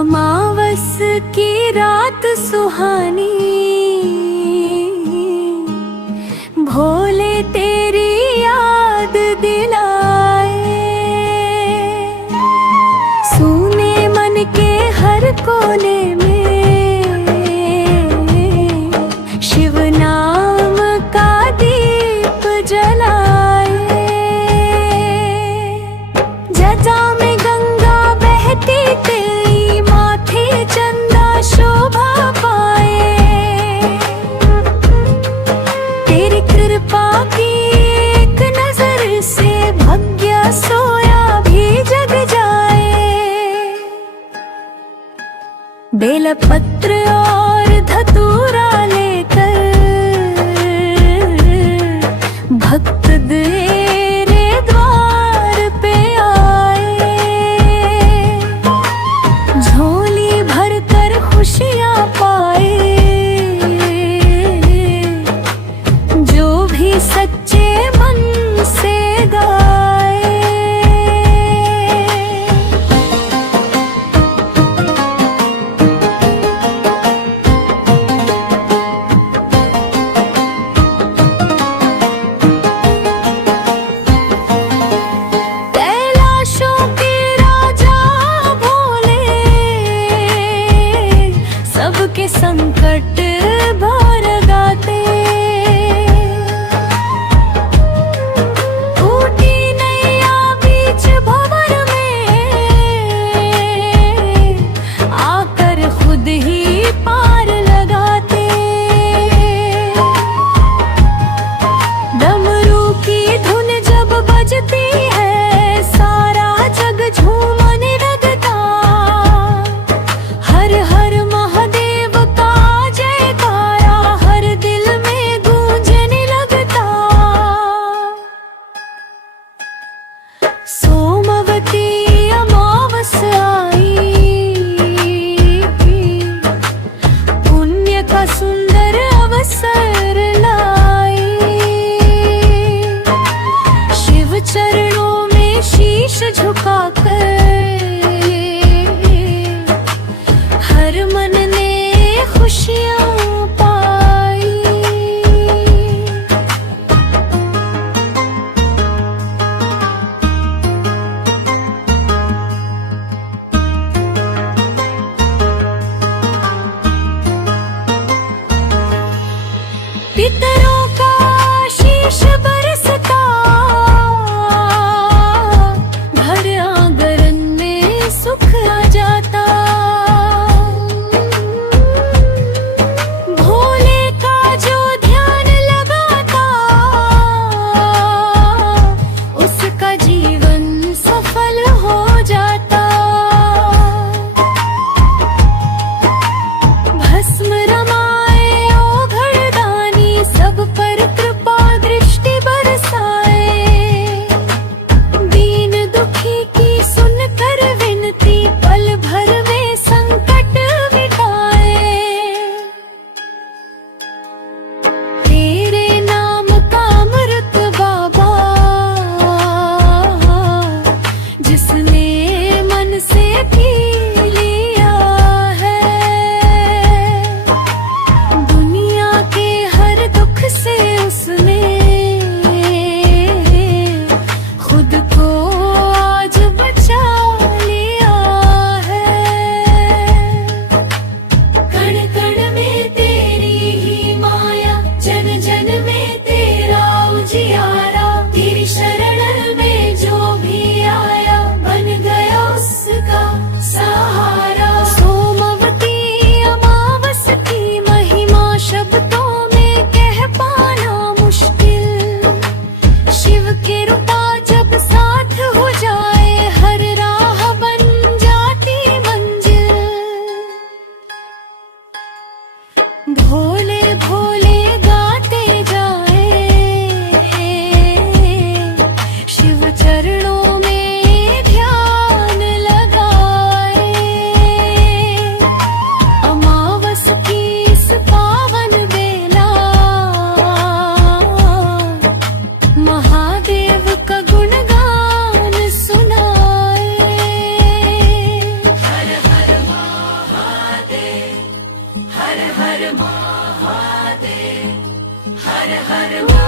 अमावस की रात सुहानी, भोले तेरी याद दिलाए। सुने मन के हर कोने में शिव नाम का दीप जलाए। जटा में गंगा बहती तेरी माथे चंदा शोभा पाए। तेरी कृपा की एक नजर से भाग्य सोया भी जग जाए। बेलपत्र और धतूरा लेकर भक्त तेरे द्वार पे आए। झोली भर कर खुशियाँ पाए। जो भी सच्चे मन से गाए। कैलाशों के राजा भोले, सबके संकट भर गाते। टूटी नैया बीच भंवर में आकर खुद ही पार लगाते। डमरू की धुन जब बजती है सारा जग झूमने लगता। हर हर महादेव का जयकारा हर दिल में गूंजने लगता। सोमवती अमावस आई, पुण्य का सुंदर अवसर लाई। शिव चरणों में शीश झुकाकर हर मन ने खुशियाँ पाई। पितरों का शीश बरसता, घर आंगन में सुख आ जाता। भोले का जो ध्यान लगाता, उसका जीवन सफल हो जाता। भस्म रमाए ओ घरदानी, सब महादेव हर हर